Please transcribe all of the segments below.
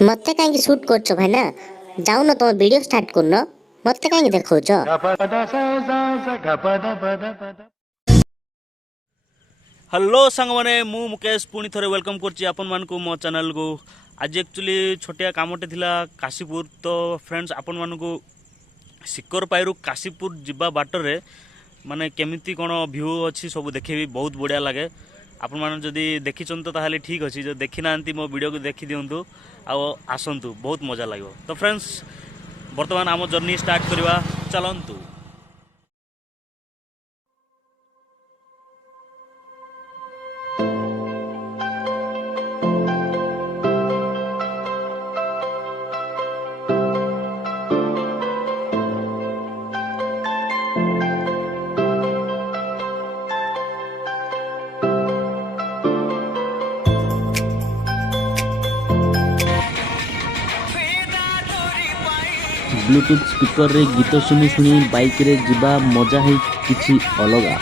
मते कहीं शूट कर भाई ना जाऊ न तुम वीडियो स्टार्ट कर मते कहीं देखो। हेलो सांग मैंने मु मुकेश पुणी थे वेलकम कर मो चैनल को। आज एक्चुअली छोटिया कामटे थिला काशीपुर। तो फ्रेंड्स आपण मानू सिकर पाइरु काशीपुर जिबा बाटर माने केमिति कोन व्यू अच्छी सब देखेबी बहुत बढ़िया लगे। आपण मान जदि देखिछन तो ताहले ठीक अछि, जो देखि नांती मो वीडियो को देखि दियंतु आ आसंतु बहुत मजा लागो। तो फ्रेंड्स वर्तमान आम जर्नी स्टार्ट करवा चलंतु। ब्लूटूथ स्पीकर रे गीत शुणी शुणी बाइक रे जिबा मजा है किछि अलगा।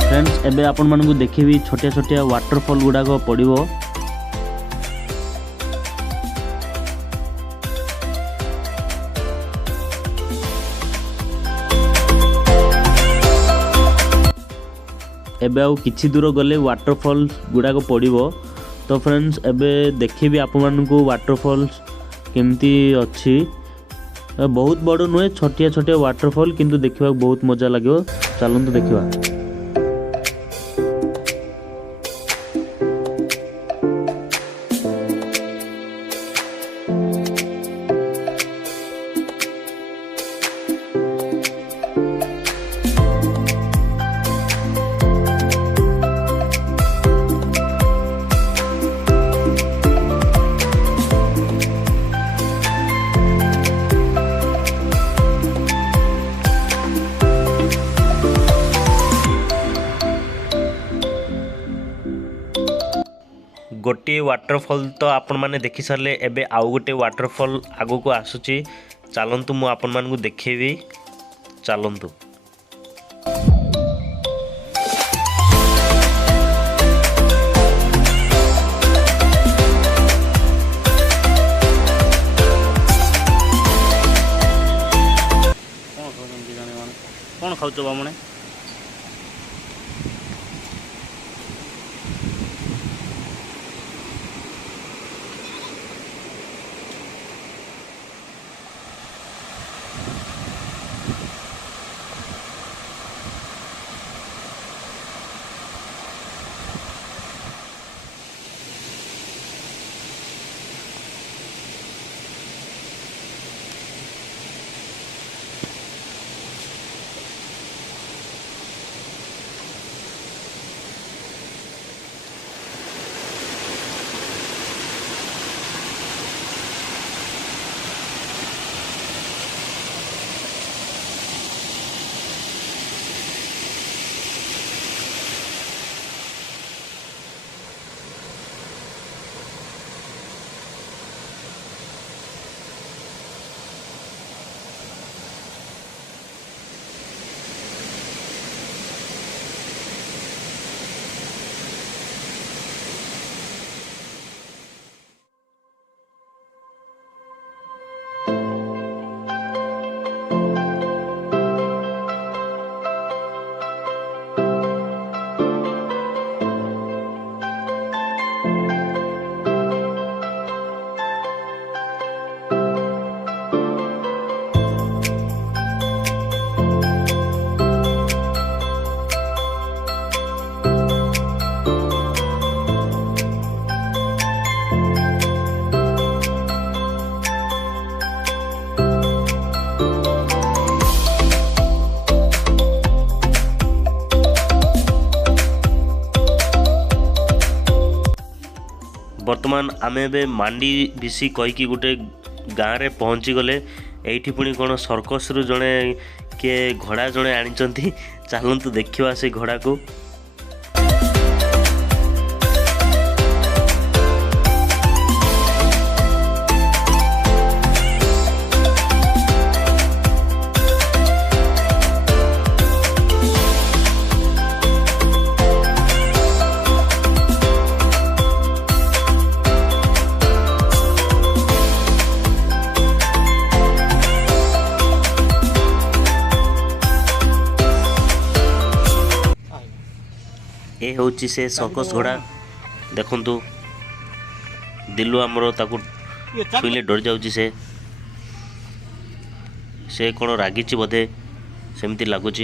फ्रेंड्स एबे आपण मानकु देखिबी छोटिया छोटिया वाटरफॉल गुडाक पड़िबो। एबे आउ किछि दूर गले वाटरफॉल गुडाक पड़िबो। तो फ्रेंड्स एबे देखिबी आपण मानकु वाटरफॉल्स केमती अछि। बहुत बड़ नुहे, छोटिया छोटिया वाटरफॉल किंतु देखिबा बहुत मजा लागियो। चलंतु देखिबा। गोटे वाटरफॉल तो आपण माने देखि सारले। एबे आउ गोटे वाटरफॉल आगो को आसुची। चलंतु मु आपण मान को देखेबी। चलंतु। कौन खाउछ बामणे? बर्तमान आमे बे मांडी भिसी कहीकि गोटे गाँव रे पहुँची गले। एठी पुणी कौन सर्कस रु जड़े किए घोड़ा जड़े आनी चलतु देखा से घोड़ा को। ए हूँ से सर्कस घोड़ा देखु दिलु आमर ताकू छुईले डर जाऊँगी से कौन रागी बोधे सेमती लगुच।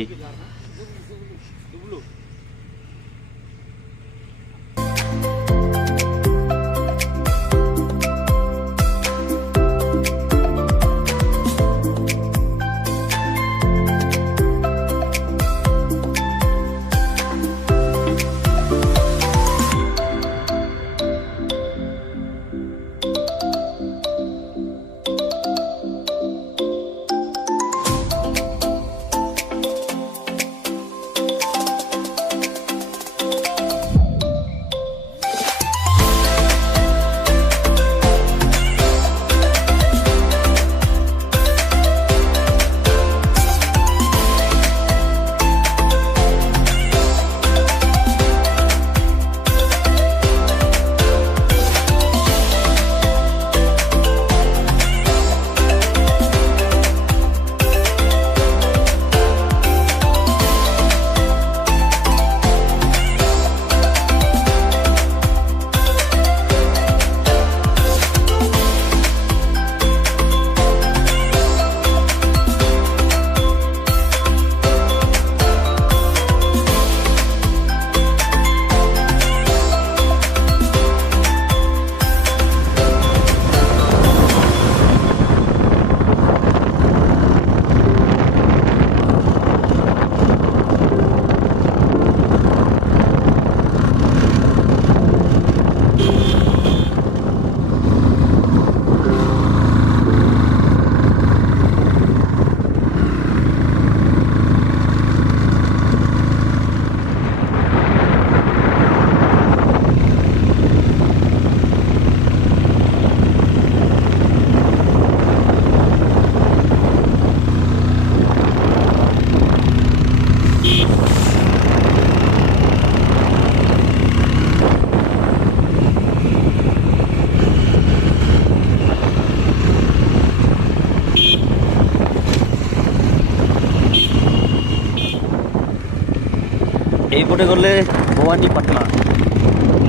এইপटे गले भवानीपाटना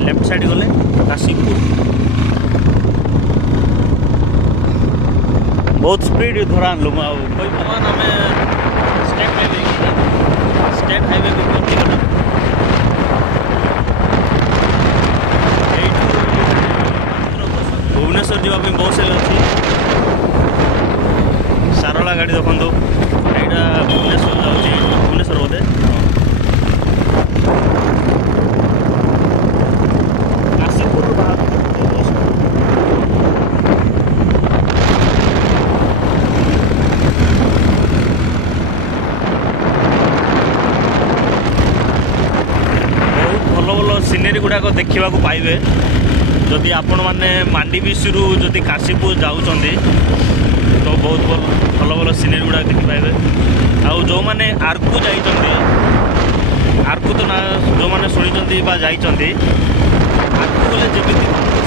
लेफ्ट साइड गले काशीपुर। बहुत स्पीड धरा आनलु कोई भगवान आम स्टेट हाईवे को पहुँचीगल। भुवनेश्वर जावाई बस अच्छी सारला गाड़ी देखो यहाँ भुवनेश्वर जाऊँगी भुवनेश्वर बोधे सिनेरी गुड़ाक देखा पाइबे जदि आपण मैंने मांडीविशु जदि काशीपुर जाऊँच तो बहुत भल भल सिनेरी गुड़ा देखी पाइबे। आउ जो मैंने आरकू जाइए आरकू तो ना जो मैंने शुणी जाइए आरकू गले जमी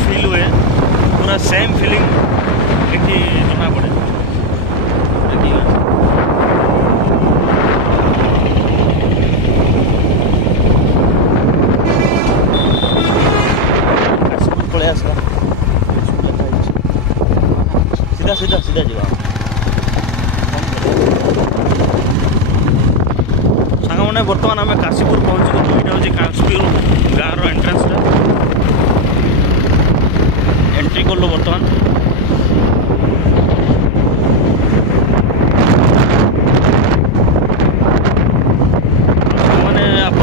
फिल हुए पूरा सेम फिलिंग ये जना पड़े। सीधा सीधा सीधा जी सांग मैंने बर्तमान आम काशीपुर पहुँचू। ये हूँ काशीपुर गाँव एंट्रेंस एंट्री कलु बर्तमान। मैंने आप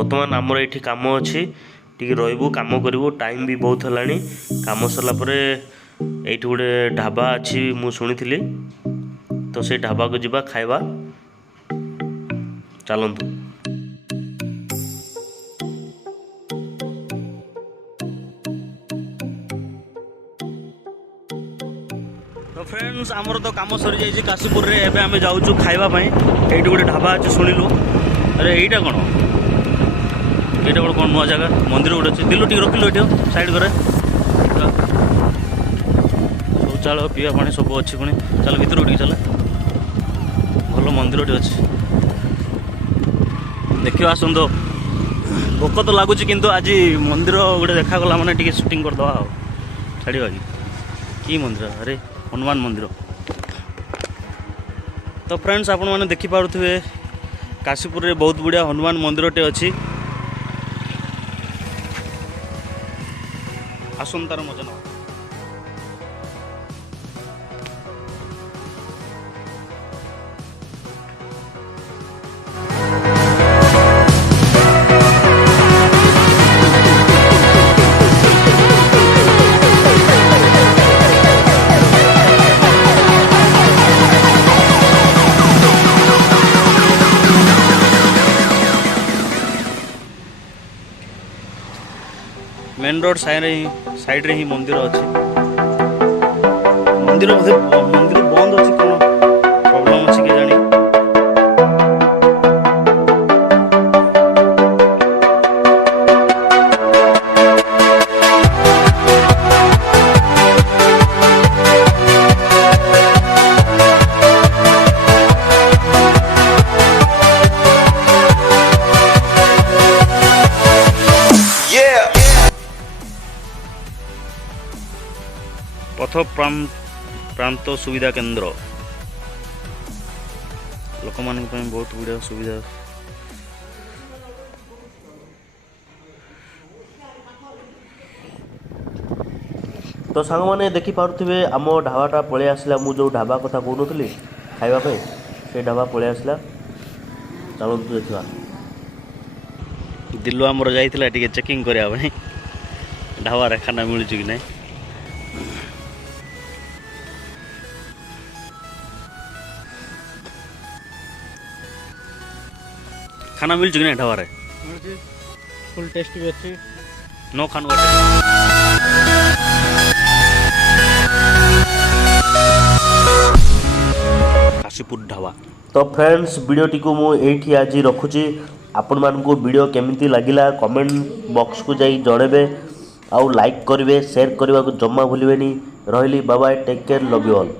ବର୍ତ୍ତମାନ ଆମର ଏଇଠି କାମ ଅଛି, ଟିକେ ରହିବୁ, କାମ କରିବୁ, ଟାଇମ୍ ବି ବହୁତ ହେଲାଣି। କାମ ସରିଲା ପରେ ଏଇଠି ଗୋଟେ ଢାବା ଅଛି ମୁଁ ଶୁଣିଥିଲି, ତ ସେଇ ଢାବାକୁ ଯିବା ଖାଇବା। ଚାଲନ୍ତୁ। तो फ्रेंड्स आमर तो कम सरी जाइए काशीपुर रे, एबे आमे जाऊँ खाइबा ये गोटे ढाबा अच्छे शुणिलु। अरे यहीटा कौन ये गोटे कौन नुआ जगह मंदिर गोटे अच्छे दिलु टी रखिलु ये साइड करे शौचालय पीवा पानी सब अच्छी पुणी चल भर उठिक चल भल मंदिर अच्छे देखिए आसत भोक तो लगुच कि आज मंदिर गोटे देखागला मैंने टी सुटिंग करदे छाड़ा कि मंदिर अरे हनुमान मंदिर। तो फ्रेंड्स आपण मैंने देखिपे काशीपुर रे बहुत बढ़िया हनुमान मंदिर टे अच्छी आसन तार मजा ना। मेन रोड साइड रे ही मंदिर अच्छे मंदिर मंदिर बंद अच्छी कौन प्रॉब्लम अच्छी के जानी। पथ प्रांत सुविधा केंद्र लोक मान बहुत गुड़ा सुविधा। तो सांग मैंने देखी पारुथिबे आम ढाबाटा पलि आसला मु जो ढाबा कथा कहूनथली खाइबा पे से ढाबा पलि आसला चलतु देखा। दिल्लु आमर जाइथिला टिके चेकिंग करिया भाई ढाबा रे खाना मिलु कि नहीं। खाना मिल चुकी नहीं ढाबा रे फुल टेस्ट भी अच्छी नो खान काशीपुर ढाबा। तो फ्रेंड्स वीडियोटी को मु एठी आज रखुची आपण मानकु वीडियो केमिति लागिला कमेंट बॉक्स को जाई जणेबे आउ लाइक करिवे शेयर करबा को जम्मा भूलिबेनी। रहली bye bye take care love you all.